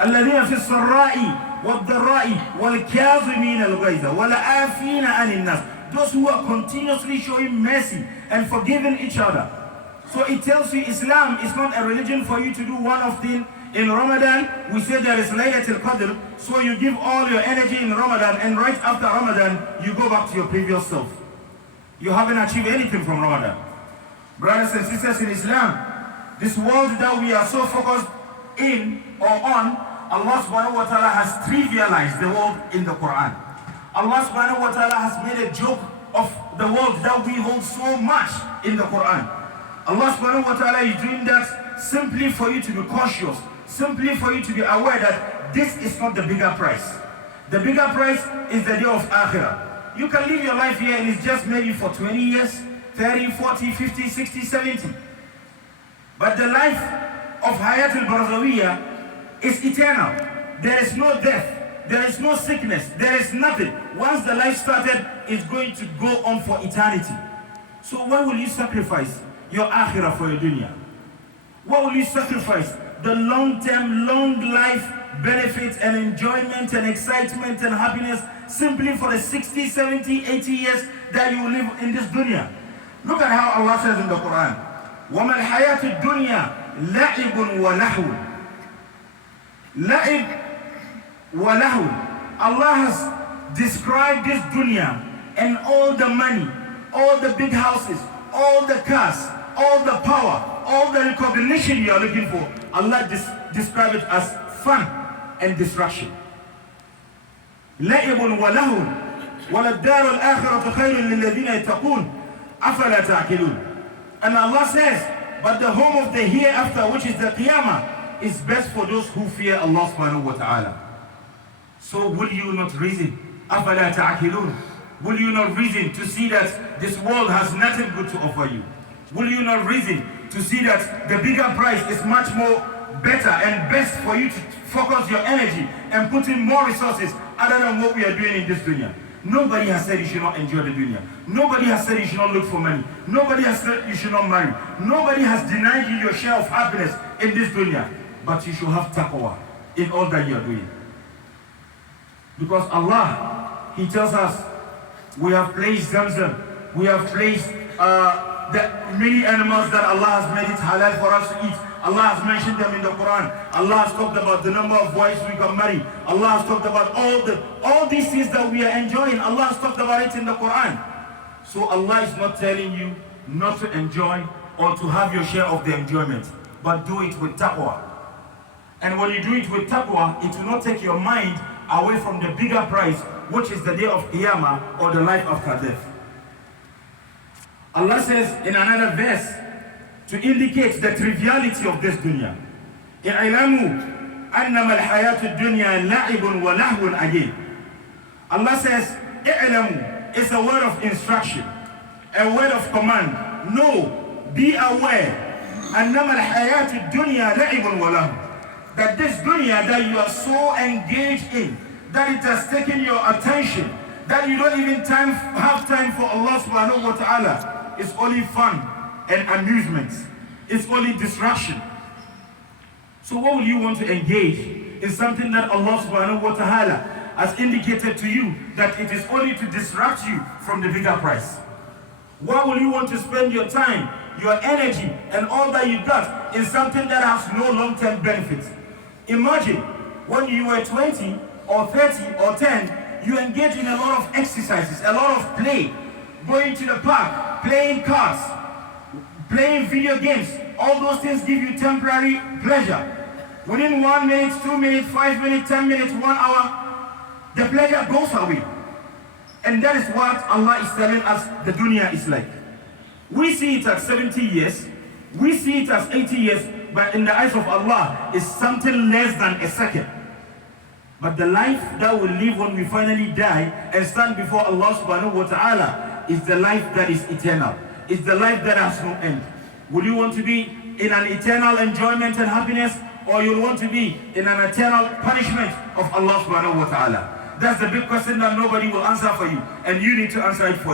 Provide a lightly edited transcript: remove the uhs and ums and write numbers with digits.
الذين في السراء والضراء والكاظمين الغيظ والعافين عن الناس. Those who are continuously showing mercy and forgiving each other. So it tells you Islam is not a religion for you to do one-off thing. In Ramadan, we say there is Laylatul Qadr, so you give all your energy in Ramadan, and right after Ramadan, you go back to your previous self. You haven't achieved anything from Ramadan. Brothers and sisters in Islam, this world that we are so focused in or on, Allah subhanahu wa ta'ala has trivialized the world in the Quran. Allah subhanahu wa ta'ala has made a joke of the world that we hold so much in the Quran. Allah subhanahu wa ta'ala is doing that simply for you to be cautious, simply for you to be aware that this is not the bigger price. The bigger price is the day of Akhirah. You can live your life here and it's just maybe for 20 years, 30, 40, 50, 60, 70. But the life of Hayat al-Barzawiyya is eternal. There is no death. There is no sickness. There is nothing. Once the life started, it's going to go on for eternity. So why will you sacrifice your Akhirah for your dunya? Why will you sacrifice the long-term, long life benefits and enjoyment and excitement and happiness simply for the 60, 70, 80 years that you will live in this dunya? Look at how Allah says in the Quran, وَمَا الْحَيَاةُ الدُّنْيَا لَعِبٌ وَلَهْوٌ. La'ib wa lahu. Allah has described this dunya and all the money, all the big houses, all the cars, all the power, all the recognition you are looking for. Allah described it as fun and distraction. لَعِبٌ وَلَهٌ وَلَلدَّارُ الْآخِرَةُ خَيْرٌ لِلَّذِينَ يَتَّقُونَ أَفَلَا تَعْقِلُونَ. And Allah says, but the home of the hereafter, which is the Qiyamah, is best for those who fear Allah subhanahu wa ta'ala. So will you not reason? أَفَلَا تَعْقِلُونَ. Will you not reason to see that this world has nothing good to offer you? Will you not reason to see that the bigger price is much more better and best for you to focus your energy and put in more resources other than what we are doing in this dunya? Nobody has said you should not enjoy the dunya. Nobody has said you should not look for money. Nobody has said you should not marry. Nobody has denied you your share of happiness in this dunya. But you should have taqwa in all that you are doing. Because Allah, He tells us, we have placed Zamzam, we have placed the many animals that Allah has made it halal for us to eat. Allah has mentioned them in the Quran. Allah has talked about the number of wives we can marry. Allah has talked about all these things that we are enjoying. Allah has talked about it in the Quran. So Allah is not telling you not to enjoy or to have your share of the enjoyment, but do it with taqwa. And when you do it with taqwa, it will not take your mind away from the bigger prize, which is the day of Qiyamah or the life after death. Allah says in another verse to indicate the triviality of this dunya, إِعْلَمُوا أَنَّمَا الْحَيَاةُ الدُّنْيَا لَعِبٌ وَلَهْوٌ again. Allah says, إِعْلَمُوا is a word of instruction, a word of command. No, be aware, أَنَّمَا الْحَيَاةُ الدُّنْيَا لَعِبٌ وَلَهْوٌ. That this dunya that you are so engaged in, that it has taken your attention, that you don't even have time for Allah subhanahu wa ta'ala, is only fun and amusement. It's only distraction. So what will you want to engage in something that Allah subhanahu wa ta'ala has indicated to you that it is only to distract you from the bigger price? Why will you want to spend your time, your energy, and all that you got in something that has no long-term benefits? Imagine when you were 20 or 30 or 10, you engage in a lot of exercises, a lot of play, going to the park, playing cards, playing video games. All those things give you temporary pleasure. Within 1 minute, 2 minutes, 5 minutes, 10 minutes, 1 hour, the pleasure goes away. And that is what Allah is telling us the dunya is like. We see it at 70 years, we see it as 80 years, but in the eyes of Allah, it's something less than a second. But the life that we live when we finally die and stand before Allah subhanahu wa ta'ala is the life that is eternal. It's the life that has no end. Will you want to be in an eternal enjoyment and happiness, or you want to be in an eternal punishment of Allah subhanahu wa ta'ala? That's the big question that nobody will answer for you, and you need to answer it for